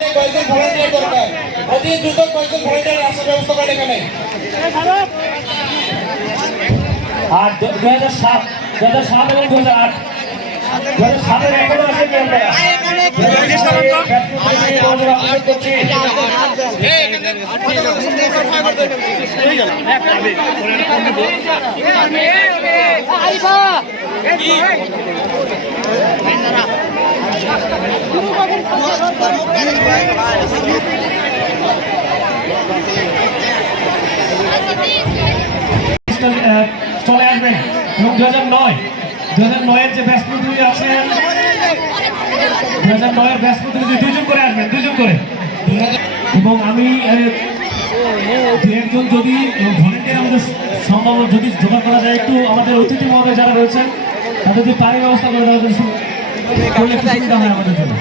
কয়েকজন ভলান্টিয়ার দরকার, অতি দ্রুত কয়েকজন ভলান্টিয়ার আসার ব্যবস্থা করেন এখানে। আর 2007 এবং 2008 2007-এর এখনো আসেনি আমরা। চলে আসবেন এবং 2009-এর যে ব্যাচ প্রতিনিধি আছেন, 2009-এর ব্যাচ প্রতিনিধি দুজন করে আসবেন, দুজন করে। এবং আমি একজন যদি ভলেন্টিয়ার আমাদের সম্ভব যদি জোগাড় করা যায়, একটু আমাদের অতিথি মহোদয় যারা রয়েছেন তাদের যদি পানি ব্যবস্থা করে দেওয়া করলে একটু সুবিধা হয় আমাদের জন্য।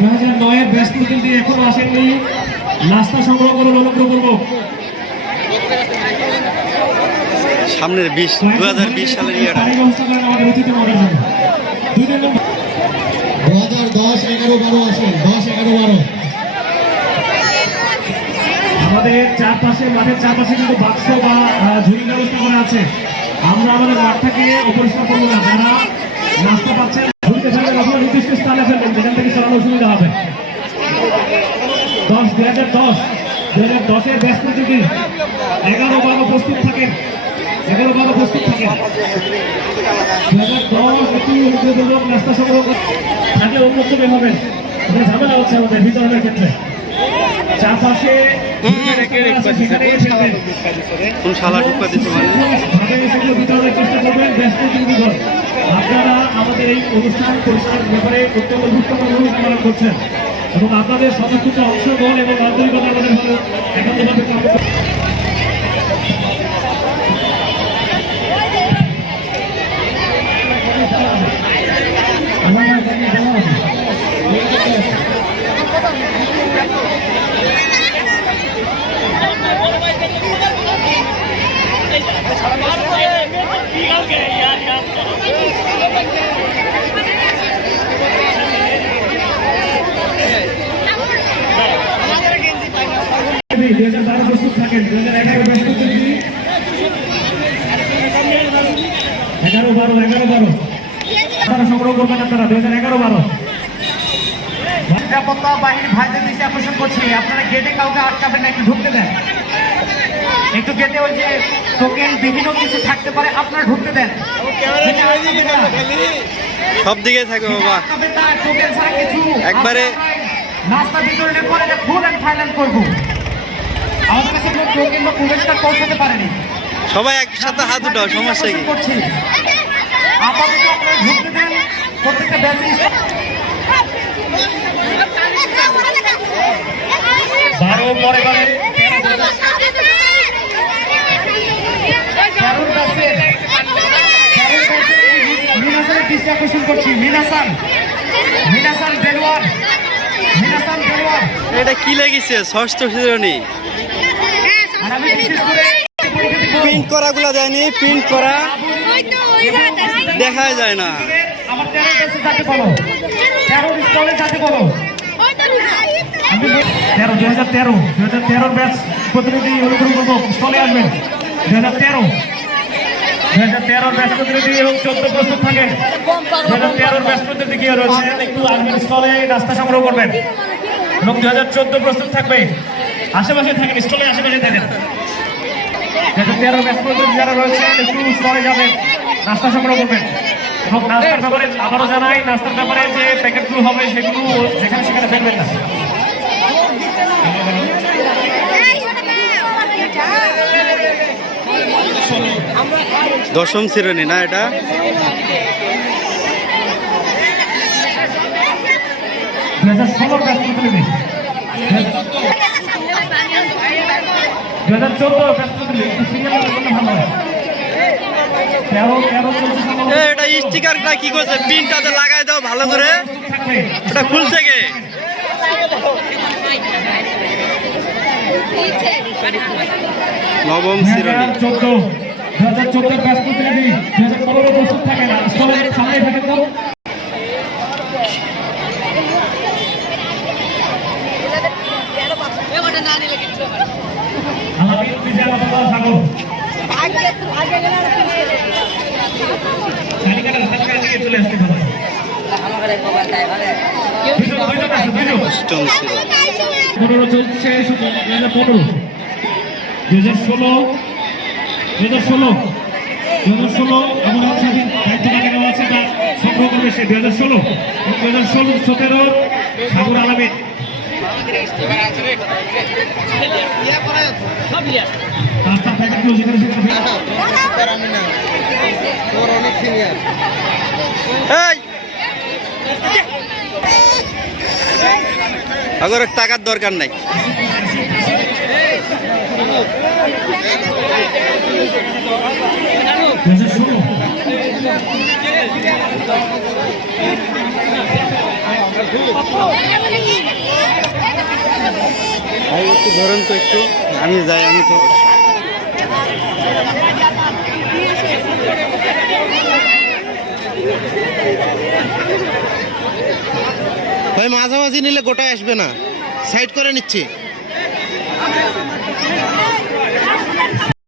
2009-এর ব্যাচ প্রতিনিধি এখনো আসেননি, নাস্তা সংগ্রহ করুন, অনুগ্রহ করবো। সামনের 2020 সালের ইয়েটা 2010, 11, 12 আসেন, 10, 11, 12। আমাদের চারপাশে, মাঠের চারপাশে কিন্তু বাক্স বা ঝুড়ির ব্যবস্থা করা আছে। আমরা আমাদের মাঠটাকে অপরিষ্কার করবো না। যারা নাস্তা পাচ্ছেন ঝুড়িতে ফেলবেন অথবা নির্দিষ্ট স্থানে ফেলবেন, যেখান থেকে সরানো অসুবিধা হবে। 2010-এর ব্যাচ প্রতিনিধি 11, 12 প্রস্তুত থাকেন, 11, 12 প্রস্তুত থাকেন। 2010 একটু নাস্তা সংগ্রহ থাকলে উন্মুক্ত হবেন, ঝামেলা হচ্ছে আমাদের বিতরণের ক্ষেত্রে। চারপাশে বিতরণের চেষ্টা করবেন ব্যাচ প্রতিনিধিগণ। আপনারা আমাদের এই অনুষ্ঠান পরিচালনার ব্যাপারে অত্যন্ত গুরুত্বপূর্ণ ভূমিকা পালন করছেন এবং আপনাদের সমর্থিত অংশগ্রহণ এবং আন্তরিকতা আমাদের একান্তভাবে কাম্য। প্রস্তুত থাকেন। 2011 ব্যাচ প্রতিনিধি 11, 12 আপনারা সংগ্রহ করবেন। আপনারা 2011-12 নিরাপত্তা বাহিনী ভাইদের দৃষ্টি আকর্ষণ করছি, আপনারা গেটে কাউকে আটকাবেন না, একটু ঢুকতে দেন। একটু গেটে ওই যে টোকেন বিভিন্ন কিছু থাকতে পারে, আপনারা ঢুকতে দেন। সব দিকে থাকবে বাবা, টোকেন ছাড়া কিছু একবারে নাস্তা বিতরণের পরে ফুল অ্যান্ড ফাইনাল করবো। আমাদের কাছে কোনো টোকেন বা পুরস্কার পৌঁছাতে পারেনি। সবাই একসাথে হাত উঠাও, সমস্যা কি? আপাতত আপনারা ঢুকতে দেন প্রত্যেকটা ব্যাচে। 12 পরে গেলে 13 ব্যাচে মিনাসানের দৃষ্টি আকর্ষণ করছি। মিনাসান দেলোয়ার। এটা কি লেগেছে? ষষ্ঠ শ্রেণী প্রিন্ট করা গুলা দেয়নি, প্রিন্ট করা দেখা যায় না। আমার 2013 ব্যাচ প্রতিনিধি অনুগ্রহ করবো, স্টলে আসবেন। 2013 ব্যাচ প্রতিনিধি এবং 14 প্রস্তুত থাকেন। 2013 ব্যাচ প্রতিনিধি কি রয়েছেন, একটু আসবেন স্টলে নাস্তা সংগ্রহ করবেন এবং 2014 প্রস্তুত থাকবে। আশেপাশে থাকেন, স্টলে আশেপাশে থাকেন। 2013 ব্যাচ প্রতিনিধি যারা রয়েছেন একটু স্টলে যাবেন, নাস্তা সংগ্রহ করবেন। এবং নাস্তার ব্যাপারে আবারও জানাই, নাস্তার ব্যাপারে যে প্যাকেটগুলো হবে সেগুলো যেখানে সেখানে ফেলবেন না। দশম শ্রেণী না এটা? 2016 ব্যাচ প্রতিনিধি, 2014 ব্যাচ প্রতিনিধি, ভালো হয়। 13 চলছে। এটা স্টিকারটা কি করছে? পিনটাতে লাগাই দাও ভালো করে, এটা খুলছে কে? নবম শ্রেণী 2014 ব্যাচ প্রতিনিধি 2015 প্রস্তুত থাকেন, স্টলের সামনে থাকেন। আলামিন বিজয় বাবা সাগর তালিকাটা হাতকার দিকে চলে আসতে হবে। অষ্টম ছিল 15 চলছে 2015 2016 এমন স্বাধীন দায়িত্ব কাকে দেওয়া আছে তা সংগ্রহ করবে সে 2016 17 সাগর আলামিন এই আগর টাকার দরকার নাই একটু ধরেন তো একটু আমি যাই আমি তো ভাই মাঝামাঝি নিলে গোটায় আসবে না, সাইড করে নিচ্ছি।